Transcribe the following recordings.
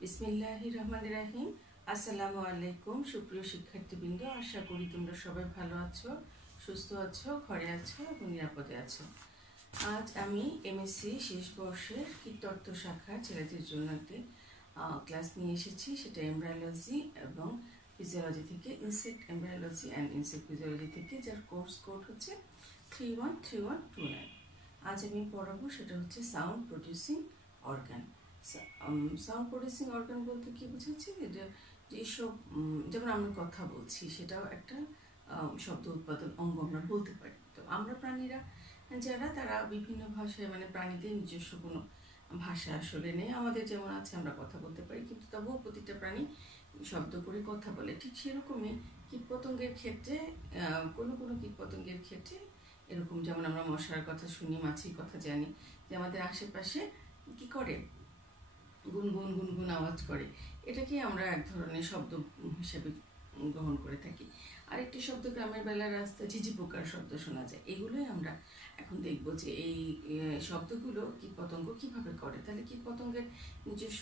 বিসমিল্লাহির রহমানির রহিম। আসসালামু আলাইকুম সুপ্রিয় শিক্ষার্থীবৃন্দ, আশা করি তোমরা সবাই ভালো আছো, সুস্থ আছো, ঘরে আছো এবং নিরাপদে আছো। আজ আমি এমএসসি শেষ বর্ষের কীটতত্ত্ব শাখার ছেলেদের জন্য একটি ক্লাস নিয়ে এসেছি। সেটা এমব্রায়োলজি এবং ফিজিওলজি থেকে, insect embryology and insect physiology থেকে, যার কোর্স কোড হচ্ছে 313129। আজ আমি পড়াবো সেটা হচ্ছে sound producing organ. Sound producing organ বলতে কি বোঝাচ্ছি, যেসব যেমন আমরা কথা বলছি সেটাও একটা শব্দ উৎপাদন অঙ্গ আমরা বলতে পারি। তো আমরা প্রাণীরা যারা, তারা বিভিন্ন ভাষায়, মানে প্রাণীদের নিজস্ব কোনো ভাষা আসলে নেই। আমাদের যেমন আছে, আমরা কথা বলতে পারি, কিন্তু তবুও প্রতিটা প্রাণী শব্দ করে কথা বলে। ঠিক সেরকমই কীটপতঙ্গের ক্ষেত্রে, কোনো কোনো কীটপতঙ্গের ক্ষেত্রে এরকম, যেমন আমরা মশার কথা শুনি, মাছির কথা জানি, যে আমাদের আশেপাশে কি করে, গুনগুন গুনগুন আওয়াজ করে। এটাকে আমরা এক ধরনের শব্দ হিসেবে গ্রহণ করে থাকি। আরেকটি শব্দ, গ্রামের বেলার রাস্তা ঝিঝি পোকার শব্দ শোনা যায়। এগুলোই আমরা এখন দেখব যে এই শব্দগুলো কীটপতঙ্গ কীভাবে করে। তাহলে কীটপতঙ্গের নিজস্ব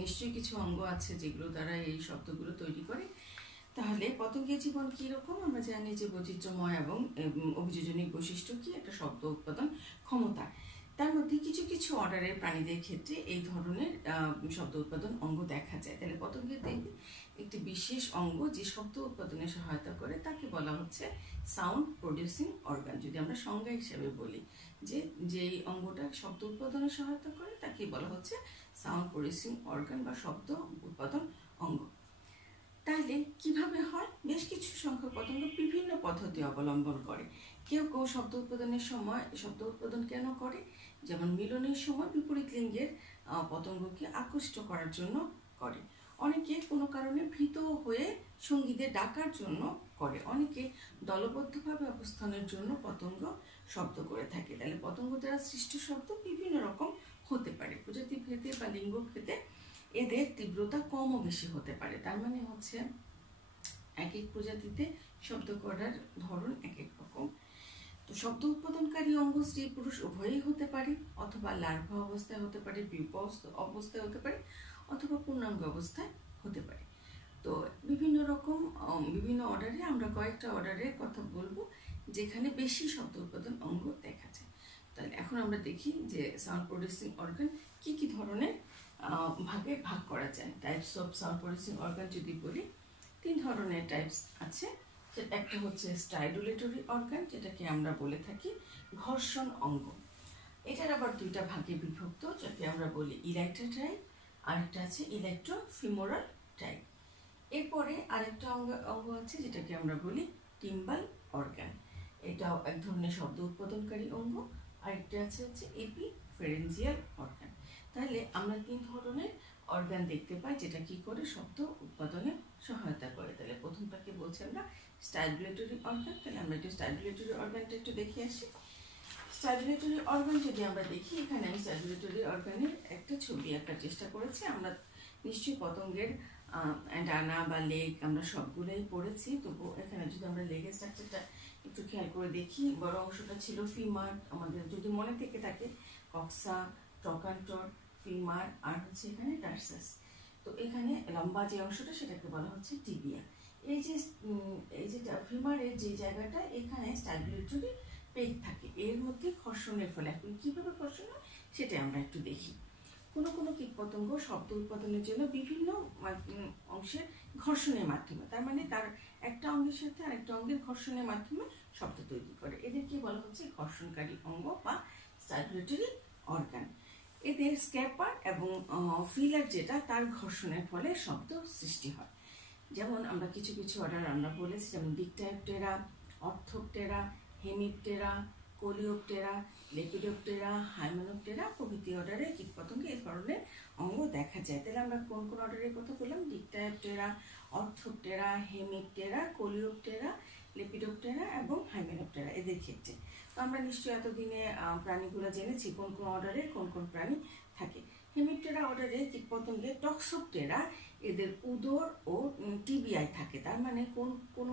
নিশ্চয়ই কিছু অঙ্গ আছে যেগুলো দ্বারা এই শব্দগুলো তৈরি করে। তাহলে পতঙ্গের জীবন কীরকম আমরা জানি, যে বৈচিত্র্যময় এবং অভিযোজনিক বৈশিষ্ট্য কি, একটা শব্দ উৎপাদন ক্ষমতা। তার মধ্যে কিছু কিছু অর্ডারের প্রাণীদের ক্ষেত্রে এই ধরনের শব্দ উৎপাদন অঙ্গ দেখা যায়। তাহলে পতঙ্গের দেখবে একটি বিশেষ অঙ্গ যে শব্দ উৎপাদনে সহায়তা করে, তাকে বলা হচ্ছে সাউন্ড প্রডিউসিং অর্গান। যদি আমরা সংজ্ঞা হিসেবে বলি যে যেই অঙ্গটা শব্দ উৎপাদনে সহায়তা করে, তাকে বলা হচ্ছে সাউন্ড প্রডিউসিং অর্গান বা শব্দ উৎপাদন অঙ্গ। তাহলে কিভাবে হয়? বেশ কিছু সংখ্যক পতঙ্গ বিভিন্ন পদ্ধতি অবলম্বন করে। কেউ কেউ শব্দ উৎপাদনের সময় শব্দ উৎপাদন কেন করে, যেমন মিলনের সময় বিপরীত লিঙ্গের পতঙ্গকে আকৃষ্ট করার জন্য করে। অনেকে কোনো কারণে ভীত হয়ে সঙ্গীদের ডাকার জন্য করে। অনেকে দলবদ্ধভাবে অবস্থানের জন্য পতঙ্গ শব্দ করে থাকে। তাহলে পতঙ্গ দ্বারা সৃষ্ট শব্দ বিভিন্ন রকম হতে পারে। প্রজাতি ভেদে বা লিঙ্গ ভেদে এদের তীব্রতা কম ও বেশি হতে পারে। তার মানে হচ্ছে এক এক প্রজাতিতে শব্দ করার ধরন এক এক রকম। তো শব্দ উৎপাদনকারী অঙ্গ স্ত্রী পুরুষ উভয়ই হতে পারে, অথবা লার্ভা অবস্থায় হতে পারে, পিউপা অবস্থায় হতে পারে, অথবা পূর্ণাঙ্গ অবস্থায় হতে পারে। তো বিভিন্ন রকম বিভিন্ন অর্ডারে আমরা কয়েকটা অর্ডারের কথা বলবো যেখানে বেশি শব্দ উৎপাদন অঙ্গ দেখা যায়। তাহলে এখন আমরা দেখি যে সাউন্ড প্রডিউসিং অর্গান কি কি ধরনের ভাগে ভাগ করা যায়। Types of sound producing organ যদি বলি, 3 ধরনের টাইপস আছে। একটা হচ্ছে স্টাইডুলেটরি অর্গান, যেটাকে আমরা বলে থাকি ঘর্ষণ অঙ্গ। এটার আবার 2টা ভাগে বিভক্ত, যাকে আমরা বলি ইলাইট্রা টাইপ, আরেকটা আছে ইলেকট্রোফিমোরাল টাইপ। এরপরে আরেকটা অঙ্গ আছে যেটাকে আমরা বলি টিম্বাল অর্গান। এটাও এক ধরনের শব্দ উৎপাদনকারী অঙ্গ। আরেকটা আছে হচ্ছে এপিফেরেঞ্জিয়াল অর্গান। তাহলে আমরা 3 ধরনের অর্গান দেখতে পাই যেটা কি করে শব্দ উৎপাদনে সহায়তা করে। তাহলে প্রথমটাকে বলছি আমরা স্টাইডুলেটরি অর্গান। তাহলে আমরা একটু স্টাইডুলেটরি অর্গানটা একটু দেখে আসি। স্টাইডুলেটরি অর্গান যদি আমরা দেখি, এখানে আমি স্টাইডুলেটরি অর্গানের একটা ছবি আঁকার চেষ্টা করেছি। আমরা নিশ্চয়ই পতঙ্গের ডানা বা লেগ আমরা সবগুলোই পড়েছি, তবু এখানে যদি আমরা লেগের স্ট্রাকচারটা একটু খেয়াল করে দেখি, বড় অংশটা ছিল ফিমার, আমাদের যদি মনে থেকে থাকে কক্সা, ট্রকান্টর, ফিমার, আর হচ্ছে এখানে টার্সাস। তো এখানে লম্বা যে অংশটা সেটাকে বলা হচ্ছে টিবিয়া। এই যে ফিমারের যে জায়গাটা, এখানে স্টাইডুলেটরি পেগ থাকে, এর মধ্যে ঘর্ষণের ফলে এখন কিভাবে ঘর্ষণ হয় সেটা আমরা একটু দেখি। কোনো কোনো কীটপতঙ্গ শব্দ উৎপাদনের জন্য বিভিন্ন অংশের ঘর্ষণের মাধ্যমে, তার মানে তার একটা অঙ্গের সাথে আরেকটা অঙ্গের ঘর্ষণের মাধ্যমে শব্দ তৈরি করে। এদেরকে বলা হচ্ছে ঘর্ষণকারী অঙ্গ বা স্টাইডুলেটরি অর্গান। এদের স্ক্যাপার এবং ফিলার যেটা, তার ঘর্ষণের ফলে শব্দ সৃষ্টি হয়। যেমন আমরা কিছু কিছু অর্ডার আমরা বলেছি, যেমন ডিকটায়োপটেরা, অর্থোপটেরা, হেমিপটেরা, কোলিওপটেরা, লেপিডোপটেরা, হাইমেনোপটেরা প্রভৃতি অর্ডারে কীটপতঙ্গে এই ধরনের অঙ্গ দেখা যায়। তাহলে আমরা কোন কোন অর্ডারের কথা বললাম? ডিকটায়োপটেরা, অর্থোপটেরা, হেমিপটেরা, কোলিওপটেরা, লেপিডোপটেরা এবং হাইমেনোপটেরা, এদের ক্ষেত্রে। তো আমরা নিশ্চয়ই এতদিনে প্রাণীগুলো জেনেছি কোন কোন অর্ডারে কোন কোন প্রাণী থাকে। হেমিপটেরা অর্ডারে কীটপতঙ্গে টক্সোপটেরা এদের উদর ও টিবিআই থাকে। তার মানে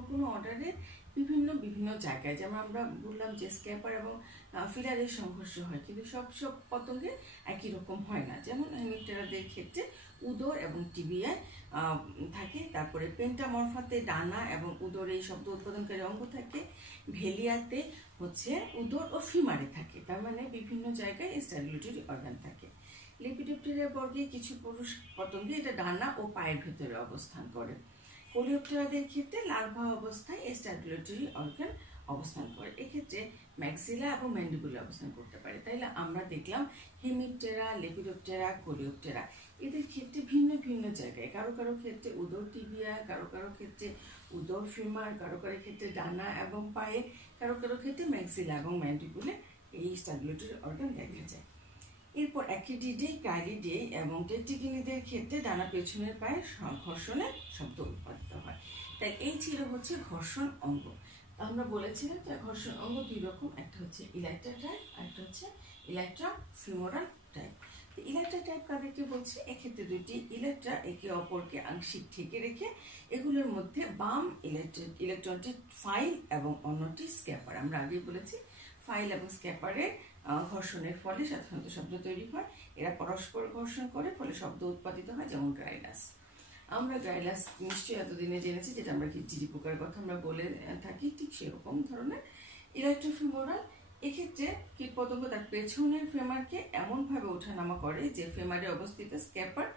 কোনো অর্ডারে বিভিন্ন বিভিন্ন জায়গায়, যেমন আমরা বললাম যে স্ক্যাপার এবং ফিলারের সংঘর্ষ হয়, কিন্তু সব পতঙ্গে একই রকম হয় না। যেমন হেমিপটেরাদের ক্ষেত্রে উদর এবং টিবিআই থাকে। তারপরে পেন্টামরফাতে ডানা এবং উদর এই শব্দ উৎপাদনকারী অঙ্গ থাকে। ভেলিয়াতে হচ্ছে উদর ও ফিমারে থাকে। তার মানে বিভিন্ন জায়গায় স্ট্যাগুলেটরি অর্গান থাকে। লেপিডোপ্টেরা বর্গে কিছু পুরুষ পতঙ্গে এটা ডানা ও পায়ের ভেতরে অবস্থান করে। কোলিওপ্টেরাদের ক্ষেত্রে লার্ভা অবস্থায় স্ট্যাগুলেটরি অর্গান অবস্থান করে। এক্ষেত্রে ম্যাক্সিলা এবং ম্যান্ডিবুলা অবস্থান করতে পারে। তাইলে আমরা দেখলাম হেমিপটেরা, লেপিডোপ্টেরা, কোলিওপ্টেরা এদের ক্ষেত্রে ভিন্ন ভিন্ন জায়গায়, কারো কারো ক্ষেত্রে উদর টিবিয়া, কারো কারো ক্ষেত্রে উদর ফিমার, কারো কারো ক্ষেত্রে ডানা এবং পায়ে, কারো কারো ক্ষেত্রে ম্যাক্সিলা এবং ম্যান্ডিবুলে এই স্ট্যাগুলেটরি অর্গান দেখা যায়। এরপর অ্যাকিডিডে, কাইলিডে এবং টেট্রিকিনিদের ক্ষেত্রে ডানা পেছনের পায়ে ঘর্ষণে শব্দ উৎপাদিত হয়। তাই এই ছিল হচ্ছে ঘর্ষণ অঙ্গ। আমরা বলেছিলাম যে ঘর্ষণ অঙ্গ দুই রকম, একটা হচ্ছে ইলাইট্রা টাইপ আর একটা হচ্ছে ইলাইট্রা ফিমোরাল টাইপ। ইলাইট্রা টাইপ কাদেরকে বলছে? এক্ষেত্রে দুটি ইলেকট্রা একে অপরকে আংশিক ঠেকে রেখে এগুলোর মধ্যে বাম ইলেকট্রনটি ফাইল এবং অন্যটি স্ক্যাপার। আমরা আগেই বলেছি ফাইল এবং স্ক্যাপারের ঘর্ষণের ফলে সাধারণত শব্দ তৈরি হয়। এরা পরস্পর ঘর্ষণ করে, ফলে শব্দ উৎপাদিত হয়, যেমন গ্রাইলাস। আমরা গ্রাইলাস নিশ্চয়ই এতদিনে জেনেছি, যেটা আমরা চিড়ি পোকার কথা আমরা বলে থাকি, ঠিক সেরকম ধরনের। ইলেকট্রোফিমোরাল এক্ষেত্রে কীটপতঙ্গ তার পেছনের ফেমারকে এমনভাবে ওঠানামা করে যে ফেমারে অবস্থিত স্ক্যাপার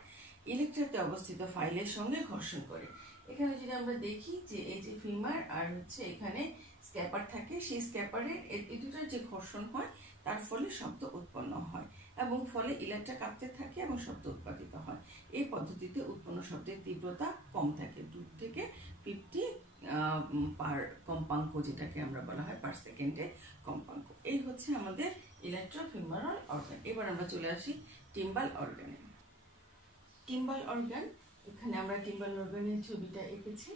ইলেকট্রাতে অবস্থিত ফাইলের সঙ্গে ঘর্ষণ করে। এখানে যদি আমরা দেখি যে এই যে ফিমার আর হচ্ছে এখানে স্ক্যাপার থাকে, সেই স্ক্যাপারের এই দুটার যে ঘর্ষণ হয় তার ফলে শব্দ উৎপন্ন হয় এবং ফলে ইলেকট্রা কাঁপতে থাকে এবং শব্দ উৎপাদিত হয়। এই পদ্ধতিতে উৎপন্ন শব্দের তীব্রতা কম থাকে, 2 থেকে 50 পার কম্পাঙ্ক, যেটাকে আমরা বলা হয় পার সেকেন্ডে কম্পাঙ্ক। এই হচ্ছে আমাদের ইলেকট্রোফিমারাল অর্গান। এবার আমরা চলে আসি টিম্বাল অর্গানে। টিম্বাল অর্গান, এখানে আমরা টিম্বাল অর্গানের ছবিটা এঁকেছি।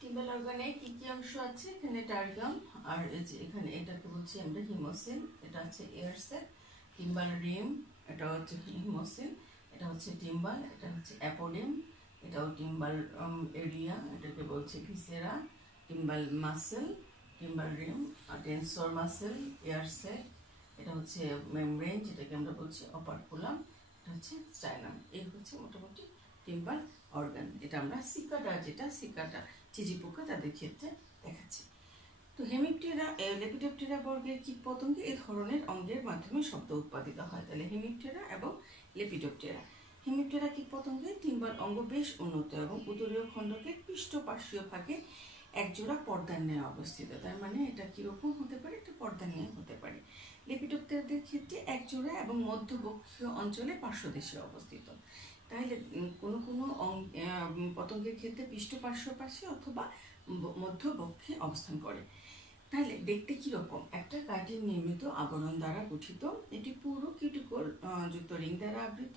টিম্বাল অর্গানে কি কি অংশ আছে? এখানে টার্গাম, আর এই যে এখানে এটাকে বলছি আমরা হিমোসিল, এটা হচ্ছে এয়ার সেল। টিম্বাল রিম, এটা হচ্ছে হিমোসিল, এটা হচ্ছে টিম্বাল, এটা হচ্ছে অ্যাপোডিম, এটাও টিম্বাল এরিয়া, এটাকে বলছে ভিসেরা। টিম্বাল মাসেল, টিম্বাল রিম, টেন্সর মাসেল, এয়ার সেল, এটা হচ্ছে মেমব্রেন, যেটাকে আমরা বলছি অপারকুলাম, এটা হচ্ছে স্টাইনাম। এই হচ্ছে মোটামুটি টিম্বাল অর্গান। এটা আমরা সিকাটা চিজি পোকা তাদের ক্ষেত্রে দেখাচ্ছি। তো হেমিপটেরা, লেপিডোপ্টেরা বর্গের কীটপতঙ্গে এই ধরনের অঙ্গের মাধ্যমে শব্দ উৎপাদিত হয়। তাহলে হেমিপটেরা এবং লেপিডোপ্টেরা। হেমিপটেরা কীটপতঙ্গে টিম্বাল অঙ্গ বেশ উন্নত এবং উদরীয় খণ্ডকের পৃষ্ঠপার্শ্বীয় ভাগে একজোড়া পর্দার ন্যায় অবস্থিত। তার মানে এটা কিরকম হতে পারে? একটা পর্দার ন্যায় হতে পারে। লেপিডোপ্টেরাদের ক্ষেত্রে একজোড়া এবং মধ্যবক্ষীয় অঞ্চলে পার্শ্বদেশে অবস্থিত। তাহলে কোনো পতঙ্গের ক্ষেত্রে পৃষ্ঠপার্শ্বপাশে অথবা মধ্যবক্ষে অবস্থান করে। তাহলে দেখতে কিরকম? একটা কাঠিন্য নির্মিত আবরণ দ্বারা গঠিত। এটি পুরো কিউটিকল যুক্ত রিং দ্বারা আবৃত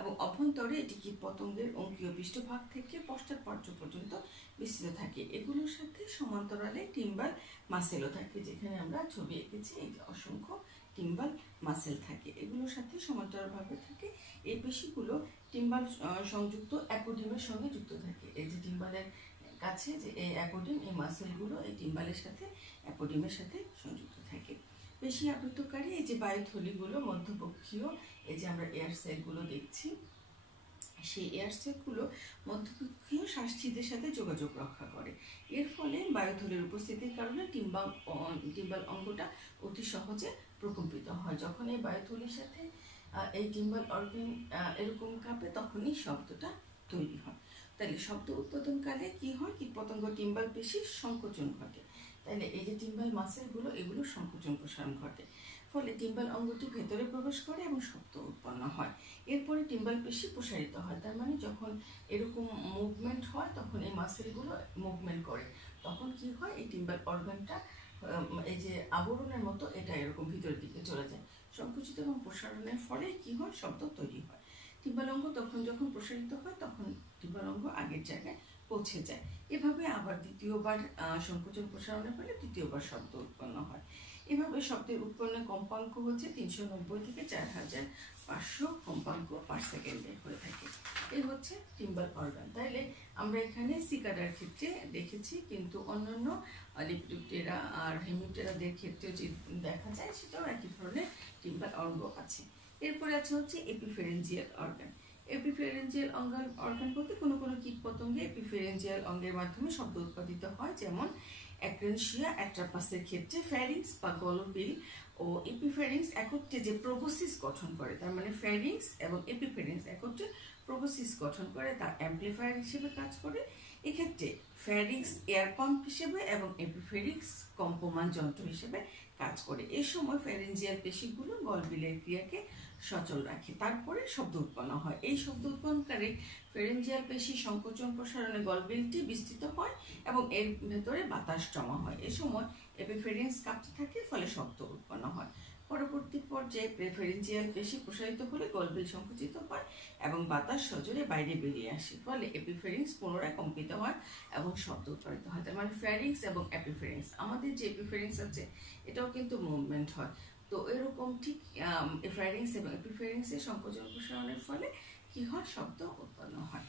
এবং অভ্যন্তরে এটি কীটপতঙ্গের অঙ্কীয় পৃষ্ঠভাগ থেকে পশ্চাৎপর্য পর্যন্ত বিস্তৃত থাকে। এগুলোর সাথে সমান্তরালে টিম্বাল মাসেলও থাকে, যেখানে আমরা ছবি এঁকেছি। এই যে অসংখ্য টিম্বাল মাসেল থাকে, এগুলোর সাথে সমান্তরালভাবে থাকে। এই পেশিগুলো টিম্বাল সংযুক্ত অ্যাপোডিমের সঙ্গে যুক্ত থাকে। এই যে টিম্বালের কাছে যে এই অ্যাপোডিম, এই মাসেলগুলো এই টিম্বালের সাথে অ্যাপোডিমের সাথে সংযুক্ত থাকে। পেশি আবৃতকারী এই যে বায়ুথলিগুলো মধ্যবক্ষীয়, এই যে আমরা এয়ার সেলগুলো দেখছি, সেই এয়ার সেলগুলো মধ্যবক্ষীয় শ্বাসছিদ্রের সাথে যোগাযোগ রক্ষা করে। এর ফলে বায়ুথলির উপস্থিতির কারণে টিম্বাল অঙ্গটা অতি সহজে প্রকম্পিত হয়। যখন এই বায়ুথলির সাথে এই টিম্বাল অর্গান এরকম কাঁপে, তখনই শব্দটা তৈরি হয়। তাহলে শব্দ উৎপাদনকালে কি হয়? কীটপতঙ্গ টিম্বাল পেশির সংকোচন ঘটে। তাহলে এই যে টিম্বাল মাসেলগুলো, এগুলো সংকোচন প্রসারণ ঘটে, ফলে টিম্বাল অঙ্গটি ভেতরে প্রবেশ করে এবং শব্দ উৎপন্ন হয়। এরপরে টিম্বাল পেশি প্রসারিত হয়। তার মানে যখন এরকম মুভমেন্ট হয়, তখন এই মাসেলগুলো মুভমেন্ট করে, তখন কি হয়? এই টিম্বাল অর্গানটা এই যে আবরণের মতো এটা এরকম ভিতরের দিকে চলে যায়। সংকুচিত এবং প্রসারণের ফলে কি হয়? শব্দ তৈরি হয়। টিম্বাল অঙ্গ যখন প্রসারিত হয়, তখন টিম্বাল অঙ্গ আগের জায়গায় পৌঁছে যায়। এভাবে আবার দ্বিতীয়বার সংকোচন প্রসারণের ফলে তৃতীয়বার শব্দ উৎপন্ন হয়। এভাবে শব্দের উৎপন্নের কম্পাঙ্ক হচ্ছে 390 থেকে 4500 কম্পাঙ্ক পার সেকেন্ডে হয়ে থাকে। এই হচ্ছে টিম্বাল অর্গান। তাইলে আমরা এখানে সিকাডার ক্ষেত্রে দেখেছি, কিন্তু অন্যান্য লেপিডোপ্টেরা আর হেমিপ্টেরাদের ক্ষেত্রে যে দেখা যায় সেটাও একই ধরনের টিম্বাল অঙ্গ আছে। এরপরে আছে হচ্ছে এপিফেরেঞ্জিয়াল অর্গান। এপিফেরেঞ্জিয়াল অর্গান বলতে কোনো কোনো কীটপতঙ্গে এপিফেরেঞ্জিয়াল অঙ্গের মাধ্যমে শব্দ উৎপাদিত হয়, যেমন অ্যাক্রেনশিয়া অ্যাট্রাপাসের ক্ষেত্রে ফ্যারিংস বা গলবিল ও এপিফ্যারিংস একত্রে যে প্রোবোসিস গঠন করে, তার মানে ফ্যারিংস এবং এপিফ্যারিংস একত্রে প্রোবোসিস গঠন করে, তা অ্যাম্প্লিফায়ার হিসেবে কাজ করে। এক্ষেত্রে ফ্যারিংস এয়ার পাম্প হিসেবে এবং এপিফ্যারিংস কম্পমান যন্ত্র হিসেবে কাজ করে। এই সময় ফ্যারেঞ্জিয়াল পেশিগুলো গলবিলের ক্রিয়াকে সচল রাখে, তারপরে শব্দ উৎপন্ন হয়। এই শব্দ উৎপন্নকারী ফ্যারেঞ্জিয়াল পেশি সংকোচন প্রসারণে গলবিলটি বিস্তৃত হয় এবং এর ভেতরে বাতাস জমা হয়। এই সময় এপিফেরেন্স কাঁপতে থাকে, ফলে শব্দ উৎপন্ন হয়। পরবর্তী পর্যায়ে প্রেফারেঞ্জিয়াল পেশি প্রসারিত হলে গলবিল সংকুচিত হয় এবং বাতাস সজোরে বাইরে বেরিয়ে আসে, ফলে এপিফেরিংস পুনরায় কম্পিত হয় এবং শব্দ উৎপাদিত হয়। তার মানে ফ্যারিংস এবং এপিফেরিংস, আমাদের যে এপিফেরিংস আছে এটাও কিন্তু মুভমেন্ট হয়। তো এরকম ঠিক ফ্যারিংস এবং এপিফেরিংসের সংকোচন প্রসারণের ফলে কি হয়, শব্দ উৎপন্ন হয়।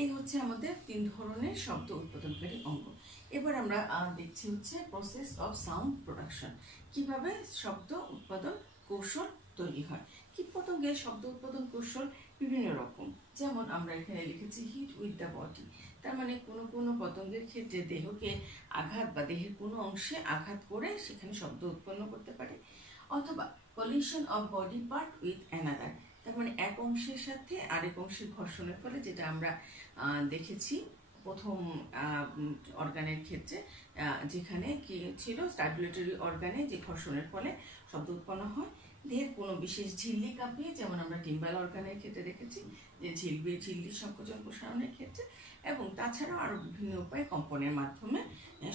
এই হচ্ছে আমাদের 3 ধরনের শব্দ উৎপাদনকারী অঙ্গ। এবার আমরা দেখছি হচ্ছে প্রসেস অফ সাউন্ড প্রোডাকশন, কিভাবে শব্দ উৎপাদন কৌশল তৈরি হয়। কীটপতঙ্গের শব্দ উৎপাদন কৌশল বিভিন্ন রকম, যেমন আমরা এখানে লিখেছি হিট উইথ দ্য বডি, তার মানে কোনো কোনো পতঙ্গের ক্ষেত্রে দেহকে আঘাত বা দেহের কোনো অংশে আঘাত করে সেখানে শব্দ উৎপন্ন করতে পারে, অথবা collision of body part with another, তার মানে এক অংশের সাথে আরেক অংশের ঘর্ষণের ফলে, যেটা আমরা দেখেছি প্রথম অর্গানের ক্ষেত্রে, যেখানে কি ছিল স্টাবুলেটরি অর্গানে যে ঘর্ষণের ফলে শব্দ উৎপন্ন হয়। দেহের কোনো বিশেষ ঝিল্লি কাঁপিয়ে, যেমন আমরা টিম্বাল অর্গানের ক্ষেত্রে দেখেছি যে ঝিল্লি সংকোচন প্রসারণের ক্ষেত্রে, এবং তাছাড়াও আরো বিভিন্ন উপায়ে কম্পনের মাধ্যমে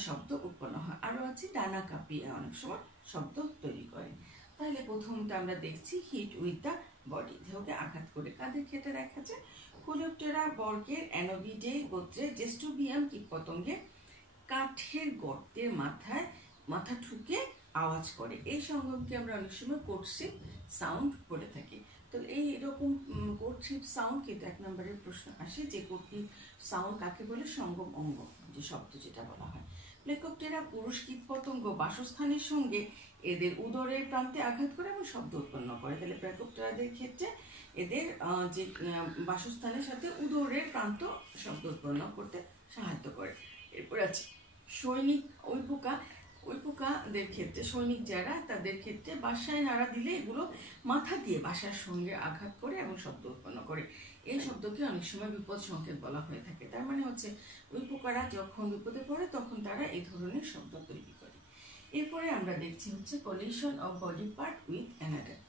শব্দ উৎপন্ন হয়। আরো আছে ডানা কাঁপিয়ে অনেক সময় শব্দ তৈরি করে। তাহলে প্রথমটা আমরা দেখছি হিট উইথ দ্য বডি, দেহকে আঘাত করে। কাদের ক্ষেত্রে দেখা যায়, কোলিওপটেরা বর্গের অ্যানোভিডে গোত্রের জেস্টোবিয়াম কীটপতঙ্গে কাঠের গর্তের মাথা ঠুকে আওয়াজ করে। এই সঙ্গমকে আমরা অনেক সময় কোর্টশিপ সাউন্ড বলে থাকি। তো এই এরকম কোর্টশিপ সাউন্ড কিন্তু 1 নম্বরের প্রশ্ন আসে, যে কোর্টশিপ সাউন্ড কাকে বলে, সঙ্গম অঙ্গ যে শব্দ যেটা বলা হয়। প্লেকোপটেরা পুরুষ কীটপতঙ্গ বাসস্থানের সঙ্গে এদের উদরের প্রান্তে আঘাত করে এবং শব্দ উৎপন্ন করে। তাহলে প্লেকোপটেরাদের ক্ষেত্রে এদের যে বাসস্থানের সাথে উদরের প্রান্ত শব্দ উৎপন্ন করতে সাহায্য করে। এরপর আছে সৈনিক উইপোকাদের ক্ষেত্রে, সৈনিক যারা, তাদের ক্ষেত্রে বাসায় নাড়া দিলে এগুলো মাথা দিয়ে বাসার সঙ্গে আঘাত করে এবং শব্দ উৎপন্ন করে। এই শব্দকে অনেক সময় বিপদ সংকেত বলা হয়ে থাকে। তার মানে হচ্ছে উইপোকারা যখন বিপদে পড়ে তখন তারা এই ধরনের শব্দ তৈরি করে। এরপরে আমরা দেখছি হচ্ছে collision of body part with another,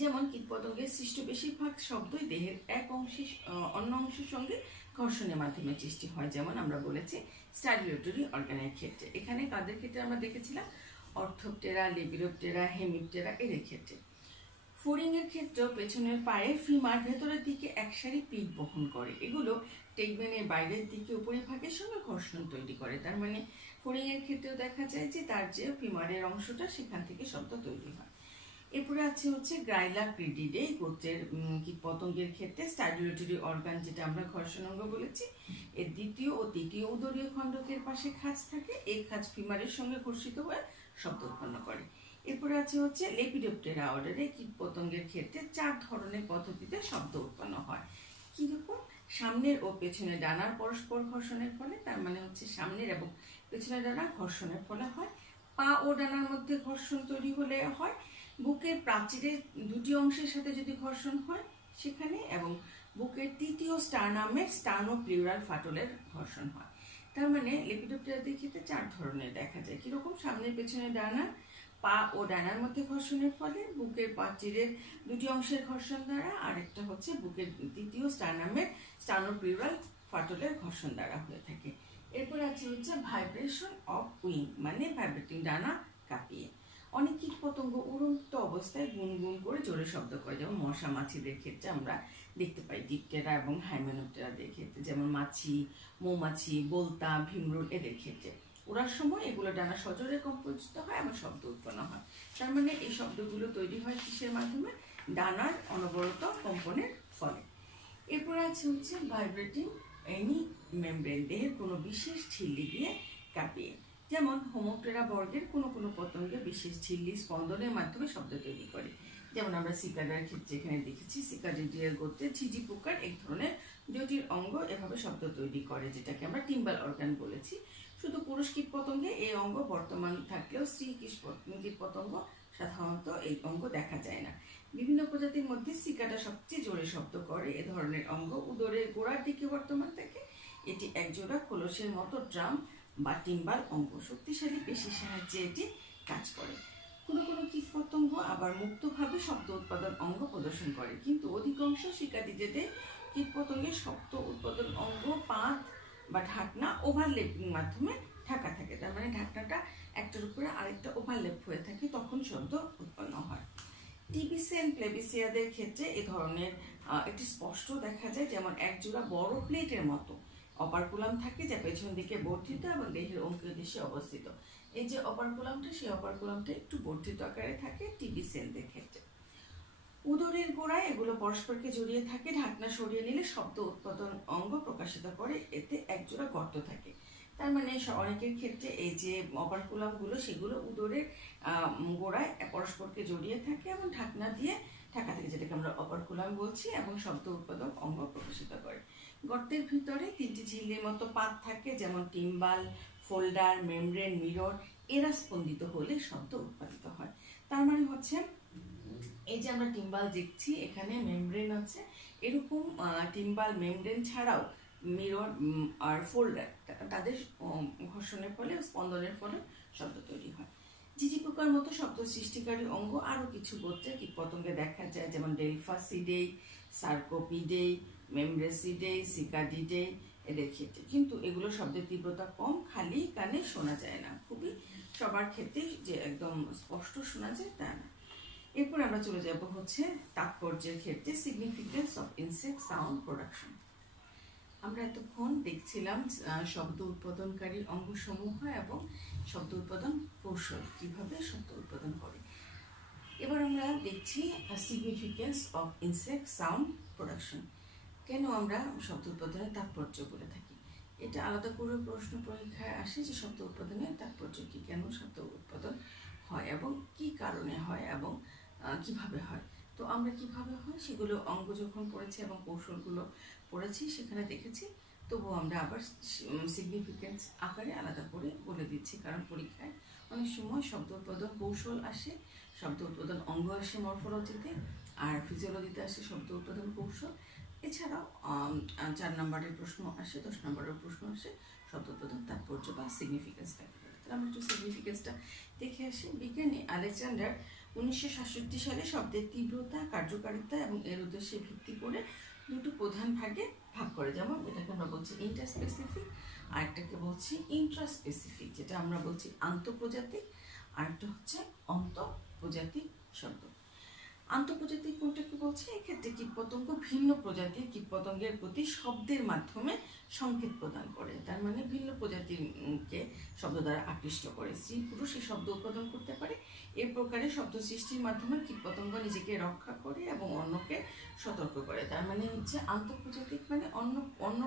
যেমন কীটপতঙ্গের সৃষ্ট বেশিরভাগ শব্দই দেহের এক অংশের অন্য অংশের সঙ্গে ঘর্ষণের মাধ্যমে সৃষ্টি হয়, যেমন আমরা বলেছি স্টাবুলেটরি অর্গানের ক্ষেত্রে। এখানে কাদের ক্ষেত্রে আমরা দেখেছিলাম, অর্থোপটেরা, লেপিডোপ্টেরা, হেমিপ্টেরা এদের ক্ষেত্রে। ফোরিংয়ের ক্ষেত্রেও পেছনের পায়ে ফিমার ভেতরের দিকে এক সারি পিঠ বহন করে, এগুলো টেকবেনের বাইরের দিকে উপরিভাগের সঙ্গে ঘর্ষণ তৈরি করে। তার মানে ফোরিংয়ের ক্ষেত্রেও দেখা যায় যে তার যে ফিমারের অংশটা সেখান থেকে শব্দ তৈরি হয়। এরপরে আছে হচ্ছে গ্রাইলাক্রিডিডে গোত্রের কীটপতঙ্গের ক্ষেত্রে স্টাবুলেটরি অর্গান, যেটা আমরা ঘর্ষণ অঙ্গ বলেছি, এর দ্বিতীয় ও তৃতীয় উদরীয় খণ্ডকের পাশে খাঁজ থাকে, এই খাঁজ ফিমারের সঙ্গে ঘর্ষিত হয়ে শব্দ উৎপন্ন করে। এরপরে আছে হচ্ছে লেপিডোপ্টেরা অর্ডারে কীটপতঙ্গের ক্ষেত্রে 4 ধরনের পদ্ধতিতে শব্দ উৎপন্ন হয়। কিরকম, সামনের ও পেছনের ডানার পরস্পর ঘর্ষণের ফলে, তার মানে হচ্ছে সামনের এবং পেছনের ডানা ঘর্ষণের ফলে হয়। পা ও ডানার মধ্যে ঘর্ষণ তৈরি হলে হয়। বুকের প্রাচীরের 2টি অংশের সাথে যদি ঘর্ষণ হয় সেখানে, এবং বুকের তৃতীয় স্টার্নামের স্টার্নোপ্লিউরাল ফাটলের ঘর্ষণ হয়। তার মানে লেপিডোপ্টেরাদের ক্ষেত্রে 4 ধরনের দেখা যায়। কিরকম, সামনের পেছনের ডানা, পা ও ডানার মধ্যে ঘর্ষণের ফলে, বুকের প্রাচীরের 2টি অংশের ঘর্ষণ দ্বারা, আর একটা হচ্ছে বুকের তৃতীয় স্টার্নামের স্টার্নোপ্লিউরাল ফাটলের ঘর্ষণ দ্বারা হয়ে থাকে। এরপর আছে হচ্ছে ভাইব্রেশন অফ উইং, মানে ভাইব্রেটিং ডানা কাঁপিয়ে। অনেক কীটপতঙ্গ উড়ন্ত অবস্থায় গুনগুন করে জোরে শব্দ করে, যেমন মশা মাছিদের ক্ষেত্রে আমরা দেখতে পাই, ডিপটেরা এবং হাইমেনোপ্টেরাদের ক্ষেত্রে, যেমন মাছি, মৌমাছি, বোলতা, ভীমরুল এদের ক্ষেত্রে। ওড়ার সময় এগুলো ডানা সজোরে কম্পোজিত হয় এবং শব্দ উৎপন্ন হয়। তার মানে এই শব্দগুলো তৈরি হয় কিসের মাধ্যমে? ডানার অনবরত কম্পনের ফলে। এরপর আছে হচ্ছে ভাইব্রেটিং এনি মেমব্রেন, দেহের কোনো বিশেষ ঝিল্লি দিয়ে কাঁপিয়ে। যেমন হোমোপ্টেরা বর্গের কোনো কোনো পতঙ্গে বিশেষ ঝিল্লি স্পন্দনের মাধ্যমে শব্দ তৈরি করে। যেমন আমরা সিকাডার ক্ষেত্রে এখানে দেখেছি, সিকাডিডিয়ার গোত্রে ঝিঝি পোকার এক ধরনের জটিল অঙ্গ এভাবে শব্দ তৈরি করে, যেটাকে আমরা টিম্বাল অর্গান বলেছি। শুধু পুরুষ কীটপতঙ্গে এই অঙ্গ বর্তমান থাকলেও স্ত্রী কীটপতঙ্গ সাধারণত এই অঙ্গ দেখা যায় না। বিভিন্ন প্রজাতির মধ্যে সিকাডা সবচেয়ে জোরে শব্দ করে। এ ধরনের অঙ্গ উদরের গোড়ার দিকে বর্তমান থাকে। এটি একজোড়া খোলসের মতো ড্রাম বা টিম্বাল অঙ্গ, শক্তিশালী পেশির সাহায্যে এটি কাজ করে। কোনো কোনো কীটপতঙ্গ আবার মুক্তভাবে শব্দ উৎপাদন অঙ্গ প্রদর্শন করে, কিন্তু অধিকাংশ সিকাডিডেদের কীটপতঙ্গের শব্দ উৎপাদন অঙ্গ পাত বা ঢাকনা ওভারলেপিং মাধ্যমে ঢাকা থাকে। তার মানে ঢাকনাটা একটার উপরে আরেকটা ওভারলেপ হয়ে থাকে, তখন শব্দ উৎপন্ন হয়। টিবিসিয়ান প্লেবিসিয়াদের ক্ষেত্রে এ ধরনের একটি স্পষ্ট দেখা যায়, যেমন একজোড়া বড় প্লেটের মতো অপারকুলাম থাকে, যা পেছন দিকে বর্ধিত এবং দেহের অঙ্কদেশে অবস্থিত। এই যে অপারকুলামটা, সেই অপারকুলামটা একটু বর্ধিত আকারে থাকে টিবিসিয়ানদের ক্ষেত্রে। উদরের গোড়ায় এগুলো পরস্পরকে জড়িয়ে থাকে। ঢাকনা সরিয়ে নিলে শব্দ উৎপাদন অঙ্গ প্রকাশিত করে, এতে একজোড়া গর্ত থাকে। তার মানে অনেকের ক্ষেত্রে এই যে অপারকুলামগুলো, সেগুলো উদরের গোড়ায় পরস্পরকে জড়িয়ে থাকে এবং ঢাকনা দিয়ে ঢাকা থাকে, যেটাকে আমরা অপারকুলাম বলছি, এবং শব্দ উৎপাদক অঙ্গ প্রকাশিত করে। গর্তের ভিতরে তিনটি ঝিল্লির মতো পাত থাকে, যেমন টিম্বাল, ফোল্ডার, মেমব্রেন, মিরর। এরা স্পন্দিত হলে শব্দ উৎপাদিত হয়। তার মানে হচ্ছে এই যে আমরা টিম্বাল দেখছি, এখানে মেমব্রেন আছে, এরকম টিম্বাল মেমব্রেন ছাড়াও মিরর আর ফোল্ডার, তাদের ঘর্ষণের ফলে, স্পন্দনের ফলে শব্দ তৈরি হয়। ঝিঝি পোকার মতো শব্দ সৃষ্টিকারী অঙ্গ আরো কিছু গোত্রের কীটপতঙ্গে দেখা যায়, যেমন ডেলফাসিডেই, সার্কোপিডেই, মেমব্রেসিডেই, সিকাডিডেই এদের ক্ষেত্রে। কিন্তু এগুলো শব্দের তীব্রতা কম, খালি কানে শোনা যায় না, খুবই সবার ক্ষেত্রেই যে একদম স্পষ্ট শোনা যায় তা না। এরপর আমরা চলে যাব হচ্ছে তাৎপর্যের ক্ষেত্রে, significance of insect sound production. আমরা এতক্ষণ দেখছিলাম শব্দ উৎপাদনকারী অঙ্গসমূহ এবং শব্দ উৎপাদন কৌশল, কিভাবে শব্দ উৎপাদন করে। এবার আমরা দেখছি significance of insect sound production. কেন আমরা শব্দ উৎপাদনের তাৎপর্য বলে থাকি, এটা আলাদা করে প্রশ্ন পরীক্ষায় আসে যে শব্দ উৎপাদনের তাৎপর্য কি, কেন শব্দ উৎপাদন হয় এবং কি কারণে হয় এবং কিভাবে হয়। তো আমরা কিভাবে হয় সেগুলো অঙ্গ যখন পড়েছি এবং কৌশলগুলো পড়েছি সেখানে দেখেছি, তবুও আমরা আবার সিগনিফিকেন্স আকারে আলাদা করে বলে দিচ্ছি, কারণ পরীক্ষায় অনেক সময় শব্দ উৎপাদন কৌশল আসে, শব্দ উৎপাদন অঙ্গ আসে মরফোলজিতে, আর ফিজিওলজিতে আসে শব্দ উৎপাদন কৌশল। এছাড়াও 4 নম্বরের প্রশ্ন আসে, 10 নম্বরের প্রশ্ন আসে শব্দ উৎপাদন তাৎপর্য বা সিগনিফিকেন্স থাকে। তাহলে আমরা একটু সিগনিফিকেন্সটা দেখে আসি। বিজ্ঞানী আলেকজান্ডার 1967 সালে শব্দের তীব্রতা, কার্যকারিতা এবং এর উদ্দেশ্যে ভিত্তি করে দুটো প্রধান ভাগে ভাগ করে। যেমন এটাকে আমরা বলছি ইন্টারস্পেসিফিক, আরেকটাকে বলছি ইন্ট্রাস্পেসিফিক, যেটা আমরা বলছি আন্তঃপ্রজাতিক, আরেকটা হচ্ছে অন্তঃপ্রজাতিক শব্দ। আন্তঃপ্রজাতিক কোনটাকে বলছে? এক্ষেত্রে কীটপতঙ্গ ভিন্ন প্রজাতির কীটপতঙ্গের প্রতি শব্দের মাধ্যমে সংকেত প্রদান করে। তার মানে ভিন্ন প্রজাতিকে শব্দ দ্বারা আকৃষ্ট করে। স্ত্রী পুরুষ এই শব্দ উৎপাদন করতে পারে। এই প্রকারে শব্দ সৃষ্টির মাধ্যমে কীটপতঙ্গ নিজেকে রক্ষা করে এবং অন্যকে সতর্ক করে। তার মানে হচ্ছে আন্তঃপ্রজাতিক মানে অন্য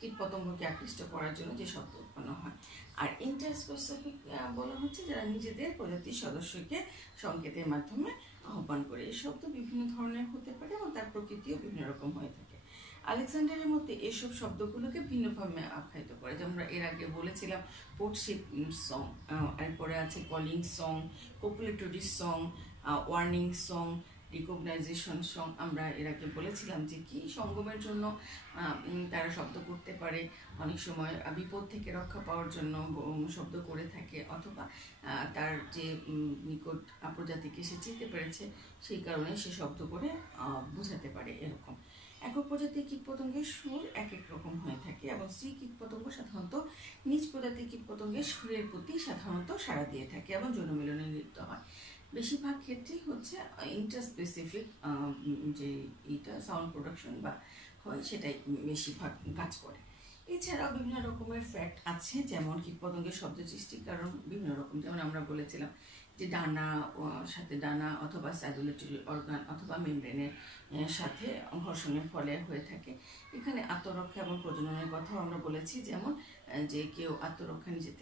কীটপতঙ্গকে আকৃষ্ট করার জন্য যে শব্দ উৎপন্ন হয়। আর ইন্টারস্পেসিফিক বলা হচ্ছে যারা নিজেদের প্রজাতির সদস্যকে সংকেতের মাধ্যমে আহ্বান করে। এই শব্দ বিভিন্ন ধরনের হতে পারে এবং তার প্রকৃতিও বিভিন্ন রকম হয়ে থাকে। আলেকজান্ডারের মধ্যে এসব শব্দগুলোকে ভিন্নভাবে আখ্যায়িত করে, যেমন আমরা এর আগে বলেছিলাম কোর্টশিপ সং, এরপরে আছে calling song, copulatory song, warning song, recognition song. আমরা এর আগে বলেছিলাম যে কি সঙ্গমের জন্য তারা শব্দ করতে পারে, অনেক সময় বিপদ থেকে রক্ষা পাওয়ার জন্য শব্দ করে থাকে, অথবা তার যে নিকট প্রজাতিকে সে চিনতে পেরেছে সেই কারণে সে শব্দ করে বোঝাতে পারে। এরকম একক প্রজাতির কীটপতঙ্গের সুর এক এক রকম হয়ে থাকে এবং স্ত্রী কীটপতঙ্গ সাধারণত নিজ প্রজাতির কীটপতঙ্গের সুরের প্রতি সাধারণত সাড়া দিয়ে থাকে এবং যৌন মিলনে লিপ্ত হয়। বেশিরভাগ ক্ষেত্রেই হচ্ছে ইন্টারস্পেসিফিক যে এইটা সাউন্ড প্রোডাকশন বা হয় সেটাই বেশিরভাগ কাজ করে। এছাড়াও বিভিন্ন রকমের ফ্যাক্ট আছে, যেমন কীটপতঙ্গের শব্দ সৃষ্টির কারণ বিভিন্ন রকম। যেমন আমরা বলেছিলাম যে ডানা সাথে ডানা অথবা স্যাডুলেটরি অর্গান অথবা মেমব্রেনের সাথে ঘর্ষণের ফলে হয়ে থাকে। এখানে আত্মরক্ষা এবং প্রজননের কথাও আমরা বলেছি, যেমন যে কেউ আত্মরক্ষা নিজে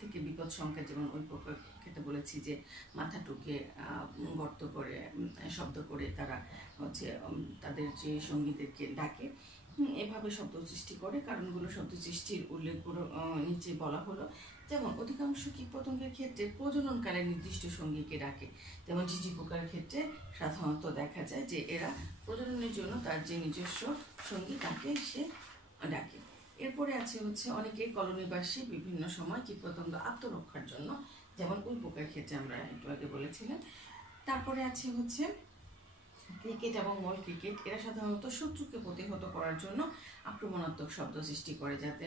থেকে বিপদ সংকেত, যেমন ওই প্রকার ক্ষেত্রে বলেছি যে মাথা টুকে গর্ত করে শব্দ করে তারা হচ্ছে তাদের যে সঙ্গীদেরকে ডাকে, এভাবে শব্দ সৃষ্টি করে। কারণগুলো শব্দ সৃষ্টির উল্লেখ নিচে বলা হলো। যেমন অধিকাংশ কীটপতঙ্গের ক্ষেত্রে প্রজননকালে নির্দিষ্ট সঙ্গীকে ডাকে। যেমন ঝিঝি পোকার ক্ষেত্রে সাধারণত দেখা যায় যে এরা প্রজননের জন্য তার যে নিজস্ব সঙ্গী তাকে সে ডাকে। এরপরে আছে হচ্ছে অনেকে কলোনিবাসী বিভিন্ন সময় কীটপতঙ্গ আত্মরক্ষার জন্য, যেমন উই পোকার ক্ষেত্রে আমরা একটু আগে বলেছিলাম। তারপরে আছে হচ্ছে ক্রিকেট এবং মল ক্রিকেট, এরা সাধারণত শত্রুকে প্রতিহত করার জন্য আক্রমণাত্মক শব্দ সৃষ্টি করে, যাতে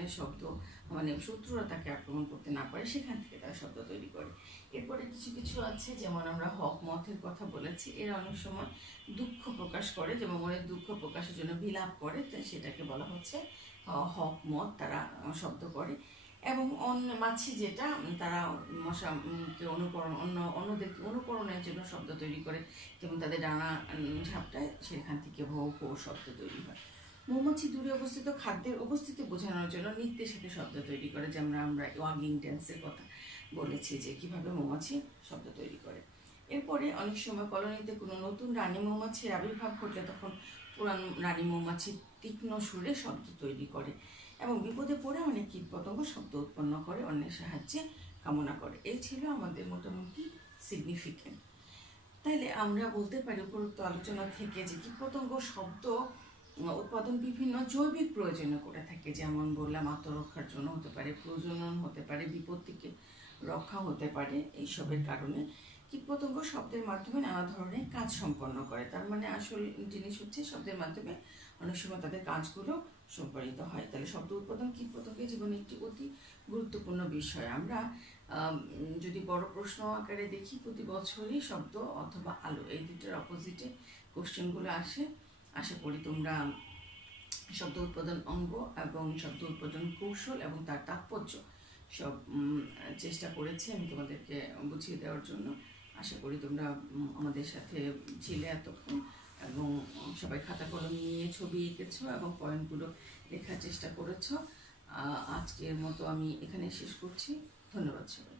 শত্রুরা তাকে আক্রমণ করতে না পারে, সেখান থেকে তারা শব্দ তৈরি করে। এরপরে কিছু কিছু আছে, যেমন আমরা হক মথের কথা বলেছি, এরা অনেক সময় দুঃখ প্রকাশ করে, যেমন মনের দুঃখ প্রকাশের জন্য বিলাপ করে, সেটাকে বলা হচ্ছে হক মথ, তারা শব্দ করে। এবং মাছি যেটা, তারা মশাকে অন্যদেরকে অনুকরণের জন্য শব্দ তৈরি করে, যেমন তাদের ডানা ঝাপটায়, সেখান থেকে ভৌ ভৌ শব্দ তৈরি হয়। মৌমাছি দূরে অবস্থিত খাদ্যের উপস্থিতি বোঝানোর জন্য নৃত্যের সাথে শব্দ তৈরি করে, যেমন আমরা ওয়াগিং ড্যান্সের কথা বলেছি যে কিভাবে মৌমাছি শব্দ তৈরি করে। এরপরে অনেক সময় কলোনিতে কোনো নতুন রানী মৌমাছির আবির্ভাব ঘটলে তখন পুরান রানী মৌমাছি তীক্ষ্ণ সুরে শব্দ তৈরি করে, এবং বিপদে পড়ে অনেক কীটপতঙ্গ শব্দ উৎপন্ন করে, অন্যের সাহায্যে কামনা করে। এই ছিল আমাদের মোটামুটি সিগনিফিকেন্ট। তাইলে আমরা বলতে পারি উপরোক্ত আলোচনা থেকে যে কীটপতঙ্গ শব্দ উৎপাদন বিভিন্ন জৈবিক প্রয়োজনে করে থাকে, যেমন বললাম আত্মরক্ষার জন্য হতে পারে, প্রজনন হতে পারে, বিপদ থেকে রক্ষা হতে পারে। এইসবের কারণে কীটপতঙ্গ শব্দের মাধ্যমে নানা ধরনের কাজ সম্পন্ন করে। তার মানে আসল জিনিস হচ্ছে শব্দের মাধ্যমে অনেক সময় তাদের কাজগুলো সম্পাদিত হয়। তাহলে শব্দ উৎপাদন কীটপতঙ্গের জীবনে একটি অতি গুরুত্বপূর্ণ বিষয়। আমরা যদি বড় প্রশ্ন আকারে দেখি, প্রতি বছরই শব্দ অথবা আলো, এই দুটোর অপোজিটে কোশ্চেনগুলো আসে। আশা করি তোমরা শব্দ উৎপাদন অঙ্গ এবং শব্দ উৎপাদন কৌশল এবং তার তাৎপর্য সব চেষ্টা করেছি আমি তোমাদেরকে বুঝিয়ে দেওয়ার জন্য। আশা করি তোমরা আমাদের সাথে ছিলে এতক্ষণ, এবং সবাই খাতা কলম নিয়ে ছবি এঁকেছো এবং পয়েন্টগুলো লেখার চেষ্টা করেছো। আজকের মতো আমি এখানে শেষ করছি। ধন্যবাদ সবাই।